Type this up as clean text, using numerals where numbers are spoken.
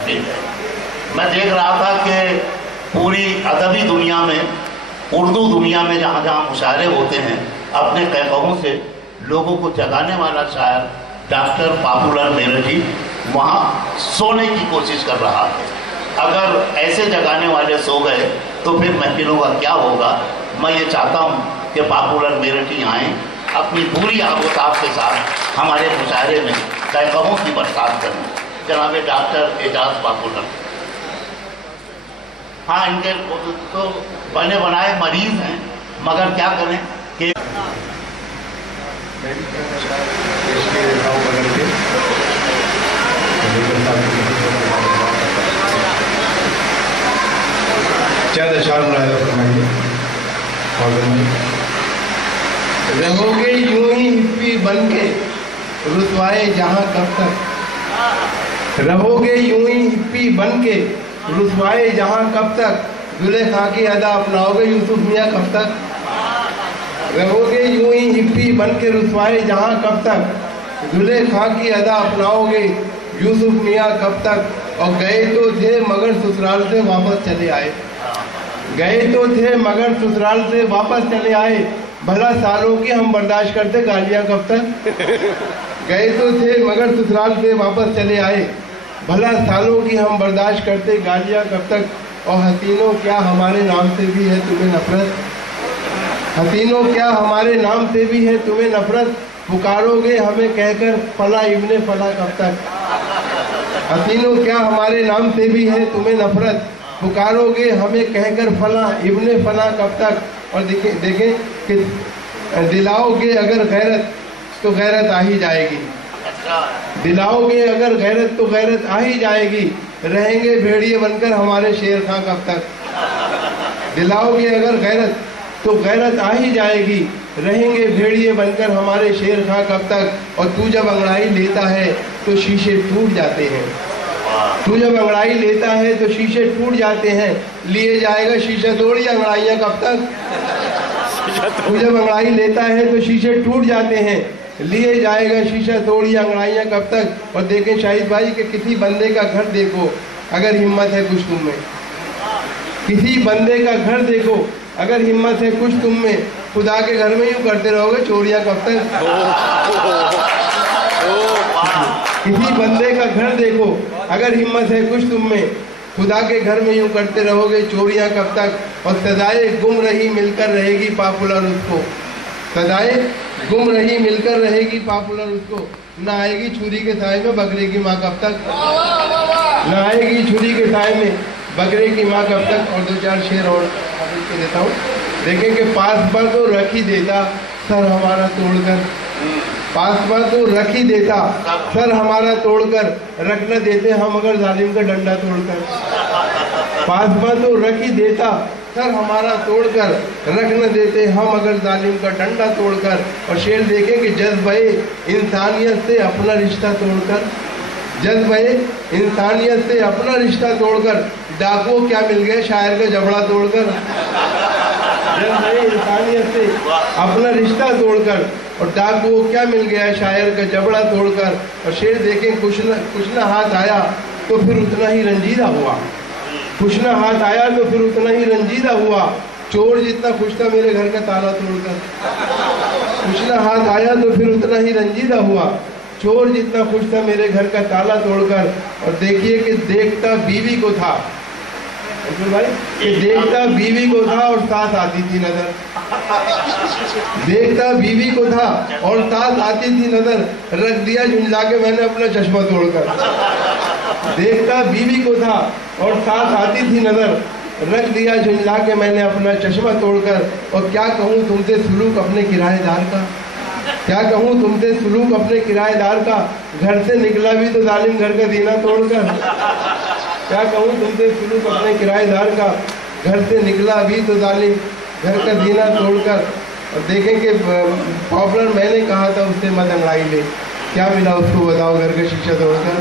मैं देख रहा था कि पूरी अदबी दुनिया में, उर्दू दुनिया में जहाँ जहाँ मुशायरे होते हैं, अपने कहकहों से लोगों को जगाने वाला शायर डॉक्टर पॉपुलर मेरठी वहाँ सोने की कोशिश कर रहा है। अगर ऐसे जगाने वाले सो गए तो फिर महफिलों का क्या होगा। मैं ये चाहता हूँ कि पॉपुलर मेरठी आएँ, अपनी पूरी आबोताब के साथ हमारे मुशायरे में कहकहों की बरसात करें। जनाब डॉक्टर एजाज पॉपुलर, हाँ, इनके तो बने बनाए मरीज हैं, मगर क्या करें कि क्या दशा रहोगे यूं ही हिप्पी बन के रुसवाए जहां कब तक, रहोगे यूं ही हिप्पी बन के रुसवाए जहां कब तक, जुलेखा की अदा अपनाओगे यूसुफ मियाँ कब तक, रहोगे यूं ही हिप्पी बन के रुसवाए जहां कब तक, जुलेखा की अदा अपनाओगे यूसुफ मियाँ कब तक। और गए तो थे मगर ससुराल से वापस चले आए, गए तो थे मगर ससुराल से वापस चले आए, भला सालों की हम बर्दाश्त करते गालियां कब तक। गए तो थे मगर ससुराल से वापस चले आए, भला सालों की हम बर्दाश्त करते गालियां कब तक। और हसीनों क्या हमारे नाम से भी है तुम्हें नफरत, हसीनों क्या हमारे नाम से भी है तुम्हें नफरत, पुकारोगे हमें कहकर फला इब्ने फला कब तक। हसीनों क्या हमारे नाम से भी है तुम्हें नफरत, पुकारोगे हमें कहकर फला इब्ने फला कब तक। और देखें कि दिलाओगे अगर गैरत तो गैरत आ ही जाएगी, दिलाओगे अगर गैरत तो गैरत आ ही जाएगी, रहेंगे भेड़िए बनकर हमारे शेर खां कब तक। दिलाओगे अगर गैरत तो गैरत आ ही जाएगी, रहेंगे भेड़िए बनकर हमारे शेर खां कब तक। और तू जब अंगड़ाई लेता है तो शीशे टूट जाते हैं, तू जब अंगड़ाई लेता है तो शीशे टूट जाते हैं, लिए जाएगा शीशा तोड़ी अंगड़ाइयाँ कब तक। तू जब अंगड़ाई लेता है तो शीशे टूट जाते हैं, लिए जाएगा शीशा तोड़ी अंगड़ाइयाँ कब तक। और देखें शाहिद भाई कि किसी बंदे का घर देखो अगर हिम्मत है कुछ तुम में, किसी बंदे का घर देखो अगर हिम्मत है कुछ तुम में, खुदा के घर में यूँ करते रहोगे चोरियाँ कब तक। किसी बंदे का घर देखो अगर हिम्मत है कुछ तुम में, खुदा के घर में यूं करते रहोगे चोरियां कब तक। और सदाए गुम रही मिलकर रहेगी पॉपुलर उसको, सदाए गुम रही मिलकर रहेगी पॉपुलर उसको, न आएगी छुरी के साए में बकरे की माँ कब तक, न आएगी छुरी के साए में बकरे की माँ कब तक। और दो चार शेर और देता हूँ, देखें कि पास पर तो रख ही देता सर हमारा तोड़कर, पास पर तो रख ही देता सर हमारा तोड़कर, रख न देते हम अगर जालिम का डंडा तोड़कर। पास पर तो रख ही देता सर हमारा तोड़कर, रख न देते हम अगर जालिम का डंडा तोड़कर। और शेर देखें कि जज्बे इंसानियत से अपना रिश्ता तोड़कर, जज्बे इंसानियत से अपना रिश्ता तोड़कर, डाकुओं क्या मिल गए शायर का जबड़ा तोड़कर। जज्बे इंसानियत से अपना रिश्ता तोड़कर, और डाकुओं क्या मिल गया शायर का जबड़ा तोड़कर। और शेर देखें कुछ न हाथ आया तो फिर उतना ही रंजीदा हुआ, कुछ न हाथ आया तो फिर उतना ही रंजीदा हुआ, चोर जितना खुश था मेरे घर का ताला तोड़कर। कुछ न हाथ आया तो फिर उतना ही रंजीदा हुआ, चोर जितना खुश था मेरे घर का ताला तोड़कर। और देखिए कि देखता बीवी को था भाई, कि देखता बीवी को था और साथ आती थी नजर, देखता बीवी को था और साथ आती थी नजर, रख दिया झुंझला के मैंने अपना चश्मा तोड़कर। देखता बीवी को था और साथ आती थी नजर, रख दिया झुंझला के मैंने अपना चश्मा तोड़कर। और क्या कहूँ तुमसे सुलूक अपने किराएदार का, क्या कहूँ तुमसे सुलूक अपने किराएदार का, घर से निकला भी तो जालिम घर का जीना तोड़कर। क्या कहूँ तुमसे सुलूक अपने किराएदार का, घर से निकला भी तो जालिम घर का जीना तोड़कर। और देखें कि पॉपुलर मैंने कहा था उससे मत अंगड़ाई ले, क्या मिला उसको बताओ घर का शीशा तोड़कर।